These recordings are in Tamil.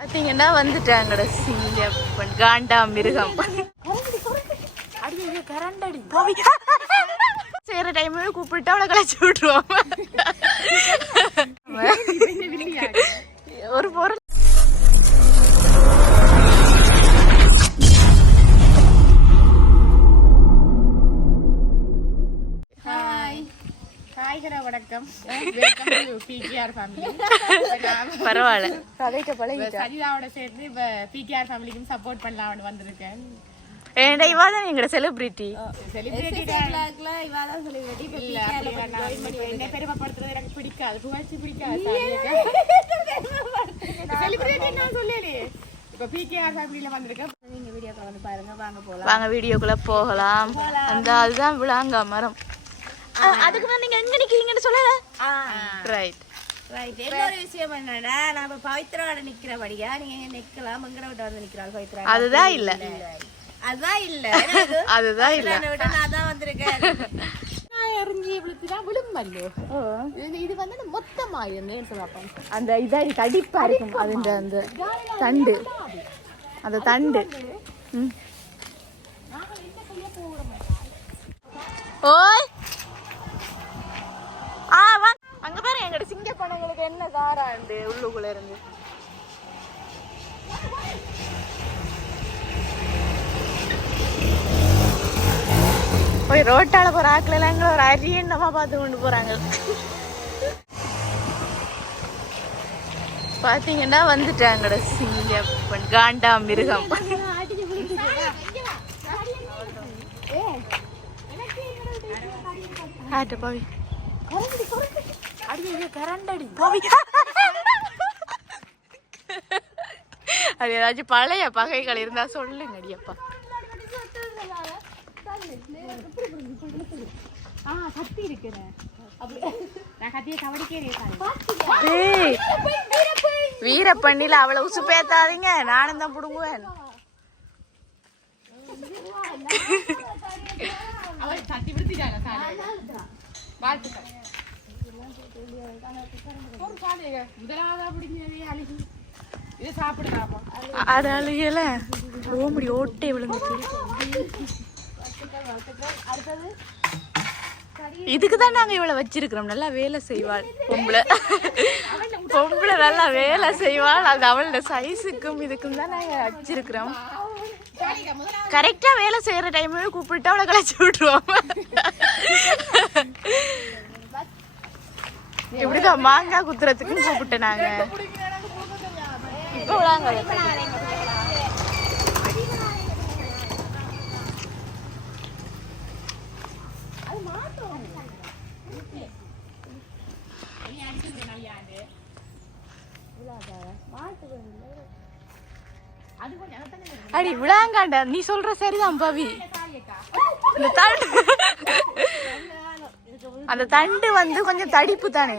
பாத்தீங்கன்னா வந்துட்டாங்கட சிங்கப்பன் காண்டா மிருகம். செய்யற டைம் கூப்பிட்டு அவளை கழிச்சு விட்டுருவோம். ஒரு பொருள் பரவாயில்ல. கதைட்ட பழகிட்டா? சஜிதாவோட சேர்ந்து இப்போ பிகேஆர் ஃபேமிலிக்கும் சப்போர்ட் பண்ணலாம்னு வந்திருக்கேன். ஏன்டா இவா தான் எங்கட செலிபிரிட்டி செலிபிரிட்டி இல்ல அப்படிலாம் நான் என்னை பெருமைப்படுத்துறது எனக்கு பிடிக்காது. புகழ்ச்சி பிடிக்காது செலிபிரிட்டி நான் சொல்லலே. இப்போ பிகேஆர் ஃபேமிலியில வந்திருக்கேன். நீங்க வீடியோ வந்து பாருங்க வாங்க போலாம். வாங்க வீடியோக்குள்ள போகலாம். அந்த அதுதான் விளாங்க மரம் அதுக்கு தான் நீங்க எங்க நிக்கிறீங்கன்னு சொல்லல? ரைட் ரைட் இன்னொரு விஷயம் என்னன்னா நாம பவித்ராவோட நிக்கிறபடியா நீங்க நிக்கலாம் எங்கட விட்டு வந்து நிக்கிறாள் பவித்ரா. அதுதான் இல்ல. அதான் இல்ல. அதுதான் இல்ல. நான் தான் வந்திருக்கேன். விழுத்துதான் விழும்பல்லோ இது இது வந்து மொத்தமா சொல்லப்போம் அந்த இதாடி தடிப்பா இருக்கும். அது அந்த தண்டு. அந்த தண்டு. ஓய் ஆ வா அங்க பாரு எங்கட சிங்க பணங்களுக்கு தாராண்டு உள்ளுக்குள்ள இருந்து. போய் ரோட்டால போற ஆட்கள் எல்லாம் எங்களை ஒரு அரியண்ணமா பார்த்து கொண்டு போறாங்க. பாத்தீங்கன்னா வந்துட்டாங்கட சிங்கப்பன் காண்டா மிருகம். ஆட்ட பாவி. அடி ஐயோ, கரண்ட் அடி பாவி. அது ஏதாச்சும் பழைய பகைகள் இருந்தா சொல்லுங்க அடியப்பா ஆ கத்தி இருக்கிறேன் வீரப்பண்ணில அவளை உசு பேத்தாதீங்க. நானும் தான் புடுங்குவேன். முதலாவதா அழுகி. இது சாப்பிடுறாமா அது அழுகல ஓம்படி ஓட்டே விழுந்துச்சு இதுக்கு தான் நாங்க இவளை வச்சிருக்கிறோம். நல்லா வேலை செய்வாள். பொம்பளை. பொம்பளை நல்லா வேலை செய்வாள். அது அவளோட சைஸுக்கும் இதுக்கும் தான் நாங்க வச்சிருக்கிறோம். கரெக்டா வேலை செய்யற டைம் கூப்பிட்டு அவளை கழிச்சு விட்டுருவோம். இப்படிதான் மாங்காய் குத்துறதுக்கும் கூப்பிட்டேன் நாங்க. அடி விழாங்காண்ட நீ சொல்ற சரிதான் பவி. இந்த தண்டு. அந்த தண்டு வந்து கொஞ்சம் தடிப்பு தானே.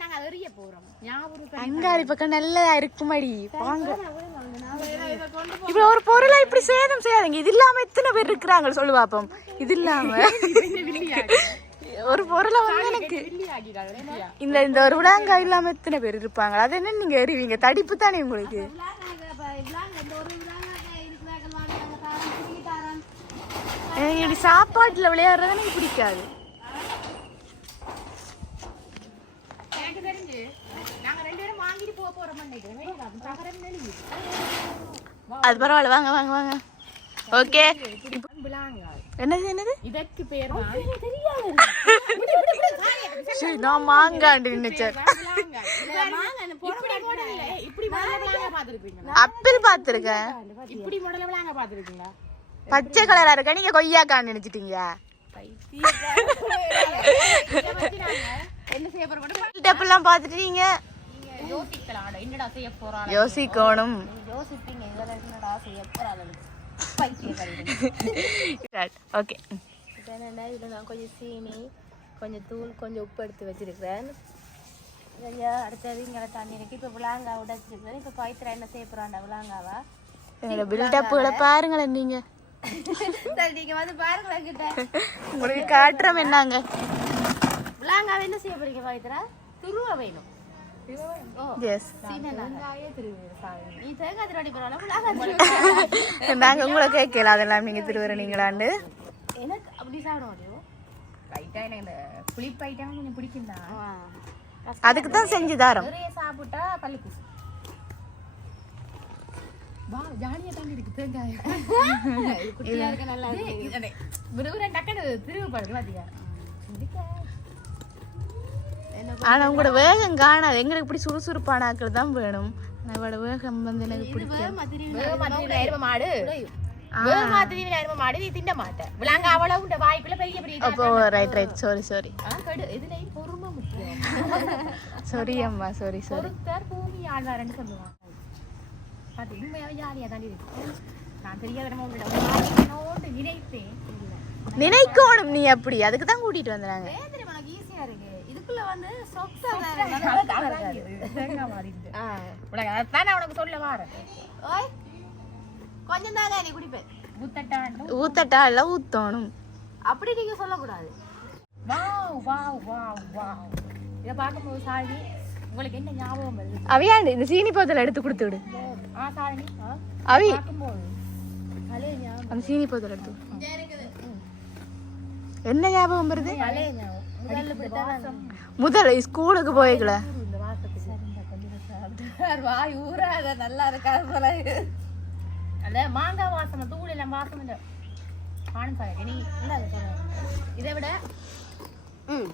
நாங்க எறிய போறோம். ஞாபகம் அங்காடி பக்கம் நல்லா இருக்குமாடி. வாங்க. இப்ப ஒரு பொருளை இப்படி சேதம் செய்யாதீங்க. இது இல்லாம எத்தனை பேர் இருக்கிறாங்க சொல்லு பாப்போம். இது இல்லாம. ஒரு பொருளை வந்து எனக்கு இந்த இந்த ஒரு விடாங்காய் இல்லாம எத்தனை பேர் இருப்பாங்க? அது என்ன நீங்க எறிவீங்க தடிப்பு தானே உங்களுக்கு? இப்படி சாப்பாட்டுல விளையாடுறது எனக்கு பிடிக்காது. எனக்கு தெரிஞ்சு நாங்க ரெண்டு பேரும் வாங்கிட்டு போக போறோம் நினைக்கிறேன் தகரம் நெளிவு அது பரவாயில்ல வாங்க வாங்க வாங்க. ஓகே. என்னது என்னது? இதற்கு பேர் தான் சரி, நான் மாங்காண்டு நினைச்சேன். அப்பிள் இப்படி பாத்துருக்கீங்களா பச்சை கலரா இருக்க? நீங்க கொய்யாக்கான்னு நினைச்சிட்டீங்க. என்ன செய்ய போறோம் டப்பெல்லாம் ஆட, என்னடா செய்ய போறாள் யோசிக்கணும். யோசிப்பீங்க. இதில் என்னடா செய்ய பைத்தியம் ஓகே என்னென்னா இதில் நான் கொஞ்சம் சீனி கொஞ்சம் தூள் கொஞ்சம் உப்பு எடுத்து வச்சிருக்கிறேன். சரியா? அடுத்தது இங்கே தண்ணி இருக்கு. இப்போ விளாங்கா உடைச்சிருக்கிறேன். இப்போ பவித்ரா என்ன செய்ய போகிறாண்டா விளாங்காவா என்னோட பில்டப்புகளை பாருங்களேன் நீங்க. சரி நீங்கள் வந்து பாருங்களேன் கிட்ட உங்களுக்கு காட்டுறோம் என்னங்க. விளாங்காவை என்ன செய்ய போறீங்க பவித்ரா துருவ வேணும். நாங்க உங்களை கேட்கல அதெல்லாம் நீங்க திருவர நீங்களாண்டு. எனக்கு அப்படி சாப்பிட முடியும் லைட்டா எனக்கு இந்த புளிப்பு ஐட்டம் கொஞ்சம் பிடிக்கும் தான் அதுக்கு தான் செஞ்சு தரோம். நிறைய சாப்பிட்டா பல்லு வா ஜாலியா தாண்டி இருக்கு தேங்காய். குட்டியா இருக்க நல்லா இருக்கு. விறுவிறு டக்குனு திருவிப்படுது பாத்தியா? ஆனா உங்களோட வேகம் காணாது. எங்களுக்கு இப்படி சுறுசுறுப்பான ஆட்கள் தான் வேணும். அவளோட வேகம் வந்து எனக்கு பிடிக்கும் மாடு? சாரி சாரி சாரி அம்மா. சாரி சாரி அது நான் பெரிய உங்களோட நினைத்தேன் நினைக்கணும் நீ அப்படி. அதுக்கு தான் கூட்டிட்டு வந்தாங்க ஈஸியா இருக்கு. வந்து உனக்கு அதான் உனக்கு சொல்ல வாரேன். ஓய். கொஞ்சம் தாங்க நீ குடிப்பேன் ஊத்தட்டா இல்ல ஊத்தணும். அப்படி நீங்க சொல்லக்கூடாது. Wow wow wow wow. இதை பார்க்கும்போது சாரி உங்களுக்கு என்ன ஞாபகம் வருது? அவையாண்டு இந்த சீனி போத்தல எடுத்து கொடுத்து விடு ஆ. சாரணி அவி அந்த சீனி போத்தல எடுத்து. என்ன ஞாபகம் வருது? முதல்ல ஸ்கூலுக்கு போய்க்கல. வாய் ஊறாத நல்லா இருக்காது போல. அந்த மாங்காய் வாசனை தூள் எல்லாம் வாசம் இல்லை. ஆணும் சாரி நீ இல்லை அதை இதை விட ம்.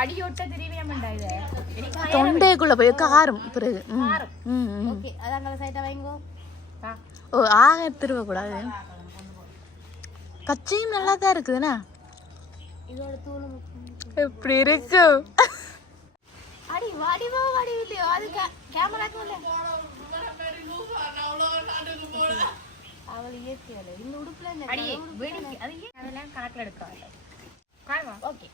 அடியோட்ட திரிவியம்டா இதை? தொண்டைக்குள்ள போய் காரும் பிறகு. ம். ஓகே அதாங்கள சைட்டா வைங்கோ. ஆ, ஓ ஆக திருவ கூடாது பச்சையும் நல்லா தான் இருக்குதுண்ணா. இதோட தூளும் எப்படி இருக்கு? அடி வடிவோ வடிவில்லையோ அது கேமராக்கும் இல்ல அவள் இயற்கையில இந்த உடுப்புல இந்த அடியே வெடிக்கு அது ஏன் அதெல்லாம் கணக்கில் எடுக்கிறாங்க காணுமா ஓகே.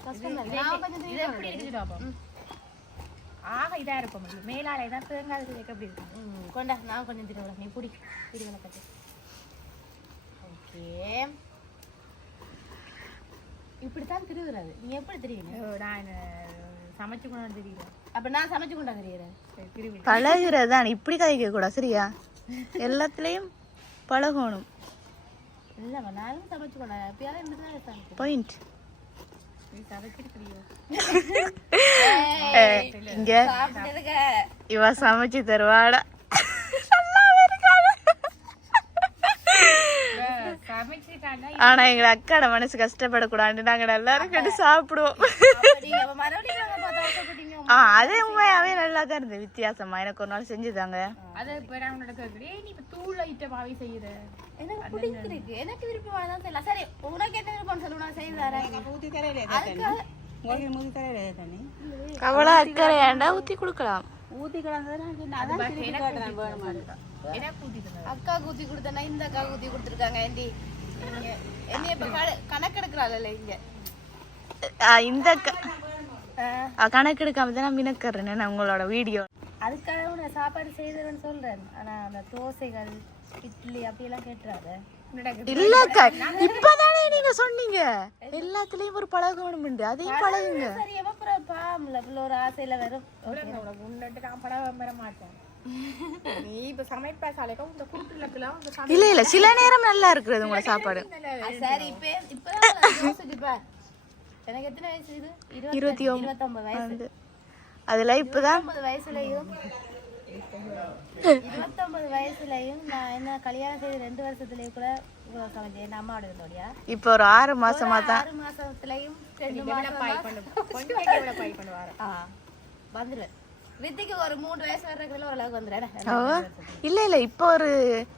கஷ்டம் கொஞ்சம் இது எப்படி இருக்குது பாப்போம் ஆக இதா இருக்கும் இது. மேலால இதான் தேங்காய் வைக்க எப்படி இருக்கும். ம், கொண்டா நான் கொஞ்சம் திருவிழா நீ பிடி திருவிழா கட்டு ஓகே. இப்படித்தான் திருவுறது. நீ எப்படி தெரியுங்க நான் என்ன சமைச்சு கொண்டு தெரியல அப்ப நான் சமைச்சு கொண்டா தெரியுறேன். பழகுறது தான் இப்படி கதைக்க கூடாது சரியா? எல்லாத்துலயும் பழகணும். இல்ல நானும் சமைச்சு கொண்டா எப்பயாவது இப்படி தான் சமைச்சு பாயிண்ட் இங்க இவ சமைச்சு தருவாடா. ஆனா எங்க அக்காட மனசு கஷ்டப்படக்கூடாது நாங்க எல்லாரும் கண்டு சாப்பிடுவோம். ஆ அதே உண்மையாவே நல்லா தான் இருந்தது. வித்தியாசமா. எனக்கு ஒரு நாள் செஞ்சுதாங்க அதை நீ இப்போ தூள் ஐட்டமாவே செய்யுற. எனக்கு பிடிச்சிருக்கு எனக்கு விருப்பமான தான் செய்யலாம் சரி உனக்கு என்ன விருப்பம் சொல்லு நான் செய்து தரேன். அவ்வளோ அக்கறையாண்டா கொடுக்கலாம். ஊற்றி அக்கா ஊத்தி கொடுத்தனா இந்த அக்கா ஊத்தி கொடுத்துருக்காங்க ஏண்டி? என்னைய இப்ப கண- கணக்கெடுக்கிறாள் இங்க. ஆ, இந்த க- ஆ, கணக்கு எடுக்காம தான் நான் மினக்கறேன் நான் உங்களோட வீடியோ. அதுக்காக நான் சாப்பாடு செய்தேன்னு சொல்றேன். ஆனா அந்த தோசைகள் இட்லி அப்படியெல்லாம் கேட்டுறாத. இல்லக்கா இப்பதானே நீங்க சொன்னீங்க. எல்லாத்துலயும் ஒரு பழகணும் அதையும் பழகுங்க சரி ஒரு ஆசையில வரும் உனக்கு முன்னாடி நான் படம் வர மாட்டேன். இல்ல இல்ல சில நேரம் நல்லா இருக்கிறது உங்களோட சாப்பாடு. சரி இப்ப. எனக்கு எத்தனை வயசு இது? இருபத்தி ஒன்பது. வயசு. வந்து. அதுல இப்பதான் வயசுலயும் இருபத்தொன்பது வயசுலயும் நான் என்ன கல்யாணம் செய்து ரெண்டு வருஷத்துலயும் கூட என் அம்மாவோட இருந்தோடியா இப்ப ஒரு ஆறு மாசமா தான். ஆறு மாசத்துலயும் ரெண்டு மாசம் வித்திக்கு ஒரு மூணு வயசு வர்றதுக்குள்ள ஓரளவுக்கு வந்துடுறேன் இல்ல இல்ல இப்போ ஒரு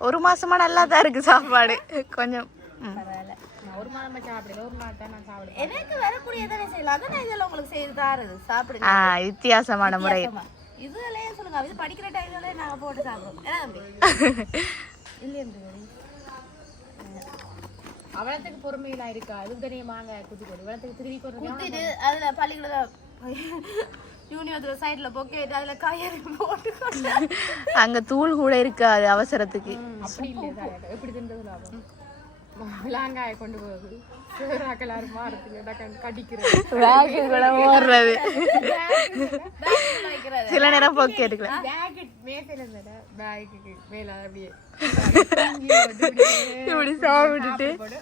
ஒரு மாசமா நல்லா தான் இருக்கு சாப்பாடு. கொஞ்சம். பரவாயில்ல. நான் ஒரு மாதமா சாப்பிடல ஒரு நாள் தான் நான் சாப்பிடுவேன். எனக்கு வரக்கூடிய தானே செய்யலாம்? அதான் நான் இதெல்லாம் உங்களுக்கு செய்து தாருது. சாப்பிடுங்க. ஆ வித்தியாசமான முறை. இதுலயே சொல்லுங்க. இது படிக்கிற டைம்ல நாங்க போட்டு சாப்பிடுவோம் ஏன்னா இல்லையா அவளத்துக்கு இருக்கா? அதுக்கு தனியாக மாங்காய் குத்தி போடு இவளத்துக்கு திருவி போடுறது குத்திட்டு அதுல பள்ளிக்கூட யூனிவர்சிட்டி சைடுல பொக்கேட்டு அதுல காயறி போட்டு அங்க தூள் கூட இருக்காது அவசரத்துக்கு. அப்படி இல்லை எப்படி தின்றது லாபம் விளாங்காய கொண்டு போகுது. கடிக்கிறது. ஓடுறது. வைக்கிறது சில நேரம் போக்கு எடுக்கலாம் பேக்கெட் மேசையில் இருந்தத பேக்குக்கு மேலே அப்படியே. இப்படி சாப்பிட்டுட்டு. போடு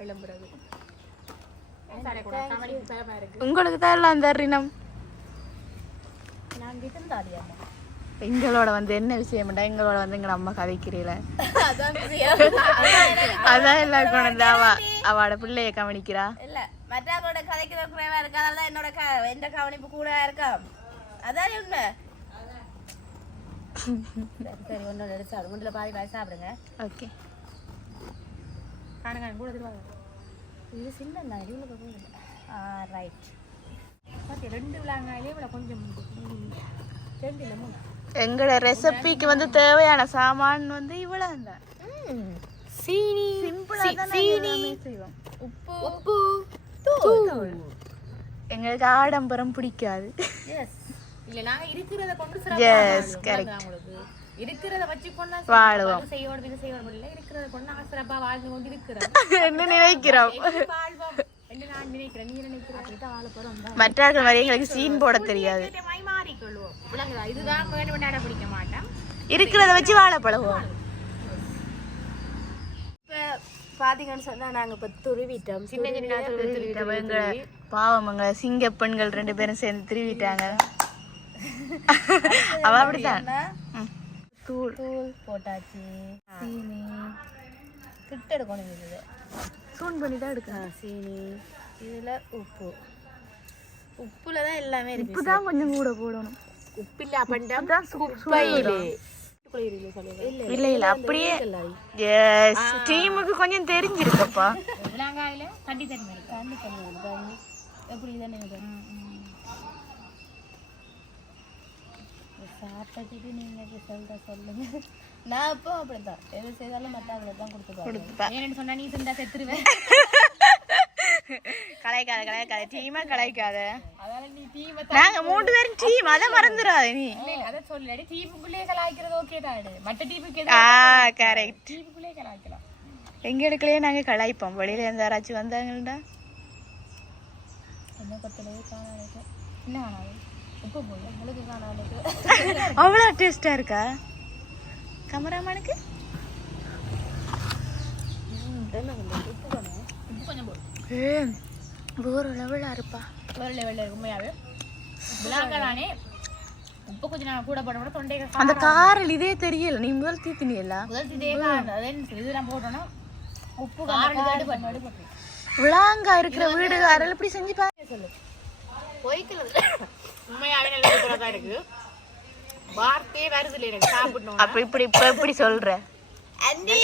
விளம்புறது. உங்களுக்கு தான் எல்லாம் நான் எங்களோட வந்து என்ன விஷயம்டா எங்களோட வந்து எங்க அம்மா கதைக்கிறீல. அதான். அதான் எல்லாம் கொண்டு அவ அவளோட பிள்ளைய கவனிக்கிறா. இல்ல மற்றவங்களோட கதைக்கிற குறைவா இருக்கு. அதனால என்னோட எந்த கவனிப்பு கூட இருக்கா? அதான் உண்மை. சரி, ஒன்னொன்று எடுத்து ஒன்றில் பாதி பாதி சாப்பிடுங்க. ஓகே. காணுங்க கூட திருவாங்க இது சின்ன தான் ஆ ரைட் பார்த்து ரெண்டு விளாங்காயிலே இவ்வளோ கொஞ்சம் ரெண்டு இல்லை மூணு. எங்களோட ரெசிபிக்கு வந்து தேவையான சாமான் வந்து இவ்வளவு தான் சீனி சிம்பிளா தான் நாங்க எல்லாமே செய்வோம். உப்பு. உப்பு. தூள். எங்களுக்கு ஆடம்பரம் பிடிக்காது. எஸ் இல்லை நாங்கள் இருக்கிறத கொண்டு. உங்களுக்கு. இருக்கிறத வச்சு கொண்டா வாழுவோம். இல்லை இருக்கிறத கொண்டு நாங்கள் சிறப்பாக வாழ்ந்து கொண்டு இருக்கிறோம். என்ன நினைக்கிறோம்? வாழ்வோம்? மற்றவர்கள் மாதிரி எங்களுக்கு சீன் போட தெரியாது. இருக்கிறத வச்சு வாழ பழகுவோம். பார்த்தீங்கன்னு சொன்னா நாங்க இப்போ துருவிட்டோம். சின்ன சின்ன திருவிட்டோம். எங்க பாவம் எங்க சிங்க பெண்கள் ரெண்டு பேரும் சேர்ந்து திருவிட்டாங்க. அவ அப்படித்தான். தூள். தூள் போட்டாச்சு. சீனி. கிட்ட எடுக்கணும் சூன் பண்ணி தான் எடுக்கணும். சீனி. இதுல உப்பு. உப்புல தான் எல்லாமே இருக்கு உப்பு தான் கொஞ்சம் கூட போடணும். உப்பில்லா பண்டம் குப்பையிலே. இல்ல இல்ல. இல்ல அப்படியே எஸ் டீமுக்கு கொஞ்சம் தெரிஞ்சிருக்கப்பா. விளாங்காயில தண்ணி தண்ணி தண்ணி தண்ணி எப்படி தானே சாப்பிட்டுட்டு நீங்க ரிசல்ட்டை சொல்லுங்க. நான் இப்போ அப்படித்தான். எது செய்தாலும் மற்றவங்களுக்கு தான் கொடுத்துருவாங்க கொடுத்துப்பா ஏன்னு சொன்னா நீ செஞ்சா செத்துருவேன். கலாய்க்காத கலாய்க்காத. டீமா டீமை நாங்க மூணு பேரும் டீம் அதை மறந்துடாத நீ. அதை சொல்லடி டீமுக்குள்ளே கலாய்க்கிறது ஓகே தாடு மற்ற டீமுக்கு ஆ கரெக்ட் டீமுக்குள்ளே கலாய்க்கலாம். எங்க இடத்துலயே நாங்க கலாய்ப்போம். வெளியில இருந்து யாராச்சும் வந்தாங்கடா என்ன பத்திலேயே காணாது என்ன உப்பு போடல. காணாது அவ்வளோ டேஸ்டா இருக்கா? கமராமானுக்கு உப்பு கொஞ்சம் போடு. வேற லெவலா இருப்பா. வேறு லெவலில் இருக்கு உண்மையாவே விளாங்க நானே உப்பு கொஞ்சம் நான் கூட போட கூட தொண்டை அந்த காரில் இதே தெரியல. நீ முதல் தீத்தினியல்ல முதல் காரணம். அதே இதெல்லாம் போட்டோன்னா உப்பு எடுபட்டு விளாங்கா இருக்கிற வீடுகாரல் இப்படி செஞ்சு பாரு. பொய்க்கிறது உண்மையாவே நல்ல தான் இருக்கு. வார்த்தையே வருது இல்லை எனக்கு. சாப்பிடணும் அப்ப இப்படி இப்ப இப்படி சொல்ற. அண்டி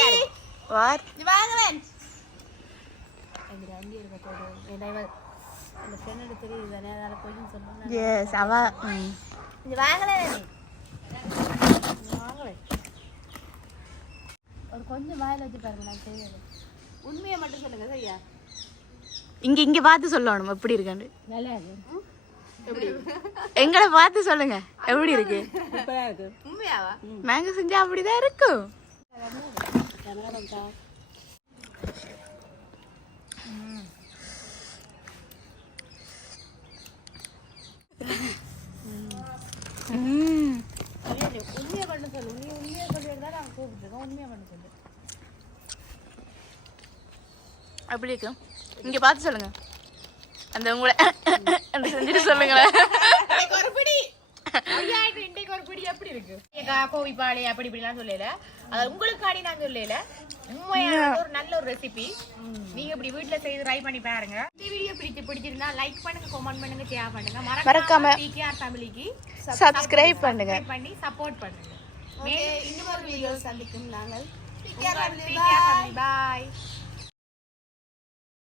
வார். இருக்க இவ அந்த ஃப்ரெண்டு தெரியுது தானே அதனால கொஞ்சம் சொல்லுங்க எஸ் அவ. இது ஒரு கொஞ்சம் வாயில வச்சு பாருங்க நான் உண்மையை மட்டும் சொல்லுங்க சரியா? இங்க இங்க பார்த்து சொல்லணும் எப்படி இருக்குன்னு. நல்லா இருக்கு. எங்களை பார்த்து சொல்லுங்க எப்படி இருக்கு? உண்மையாவா? நாங்க செஞ்சா அப்படிதான் இருக்கும். உண்மையை பண்ண சொல்லு நீ உண்மையை சொல்லியிருந்தா நான் கூப்பிட்டுருக்கோம் உண்மையை பண்ண சொல்லு அப்படி இருக்கும் இங்க பார்த்து சொல்லுங்க. அந்த உங்களை அப்படி செஞ்சுட்டு சொல்லுங்களேன். இன்றைக்கு ஒரு பிடி எப்படி இருக்கு? கோவிப்பாளி அப்படி இப்படிலாம் சொல்லல. அது உங்களுக்காடி நான் சொல்லல. உண்மையான ஒரு நல்ல ஒரு ரெசிபி நீங்க இப்படி வீட்ல செய்து ட்ரை பண்ணி பாருங்க. இந்த வீடியோ பிடிச்சு பிடிச்சிருந்தா லைக் பண்ணுங்க கமெண்ட் பண்ணுங்க ஷேர் பண்ணுங்க. மறக்காம பிகேஆர் ஃபேமிலிக்கு சப்ஸ்கிரைப் பண்ணுங்க. பண்ணி சப்போர்ட் பண்ணுங்க. இன்னும் ஒரு வீடியோ சந்திக்கும் நாங்கள். பாய்